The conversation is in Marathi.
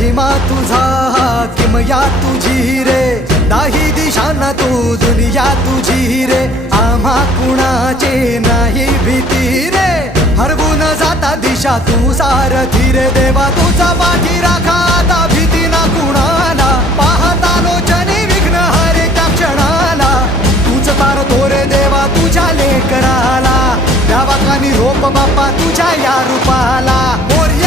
महिमा तुझा किमया तुझी रे, दाही दिशांना तू दुनिया तुझी रे. आम्हा कुणाचे नाही भीती रे, हरवून जाता दिशा तू सारथी रे. देवा तुझा पाठी राखा आता भीती ना कुणाला, पाहता लोचनी विघ्न हरे त्या क्षणाला. तूच तारतो रे देवा तुझ्या लेकराला, द्यावा कानी रोप बाप्पा तुझ्या या रूपाला. मोरया